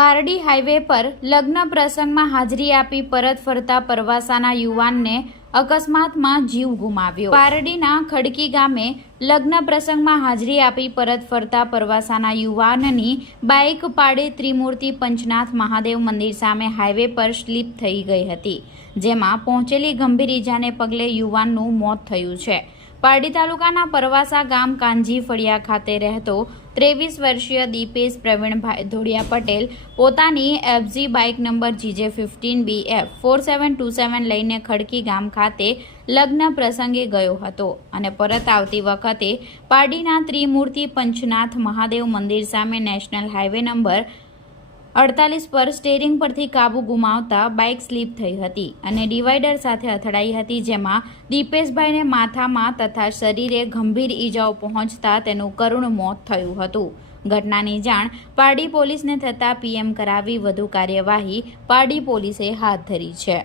Pardi highway પર લગ્ન પ્રસંગમાં હાજરી આપી પરત ફરતા પરવાસાના યુવાનને અકસ્માતમાં જીવ ગુમાવ્યો। પારડીના ખડકી ગામે લગ્ન પ્રસંગમાં હાજરી આપી પરત ફરતા પરવાસાના યુવાનની બાઇક પાડી ત્રિમૂર્તિ પંચનાથ મહાદેવ મંદિર સામે હાઈવે પર સ્લીપ થઈ ગઈ હતી, જેમાં પહોંચેલી ગંભીર ઈજાને પગલે યુવાનનું મોત થયું છે। પારડી તાલુકાના પરવાસા ગામ કાંજી ફળિયા ખાતે રહેતો 23 વર્ષીય દીપેશ પ્રવીણભાઈ ધોળિયા પટેલ પોતાની એફજી બાઇક નંબર GJ15BF 4727 લઈને ખડકી ગામ ખાતે લગ્ન પ્રસંગે ગયો હતો અને પરત આવતી વખતે પારડીના ત્રિમૂર્તિ પંચનાથ મહાદેવ મંદિર સામે નેશનલ હાઈવે નંબર 48 પર સ્ટેરિંગ પરથી કાબુ ગુમાવતા બાઇક સ્લીપ થઈ હતી અને ડિવાઈડર સાથે અથડાઈ હતી, જેમાં દીપેશભાઈને માથામાં તથા શરીરે ગંભીર ઈજાઓ પહોંચતા તેનું કરુણ મોત થયું હતું। ઘટનાની જાણ પારડી પોલીસને થતાં PM કરાવી વધુ કાર્યવાહી પારડી પોલીસે હાથ ધરી છે।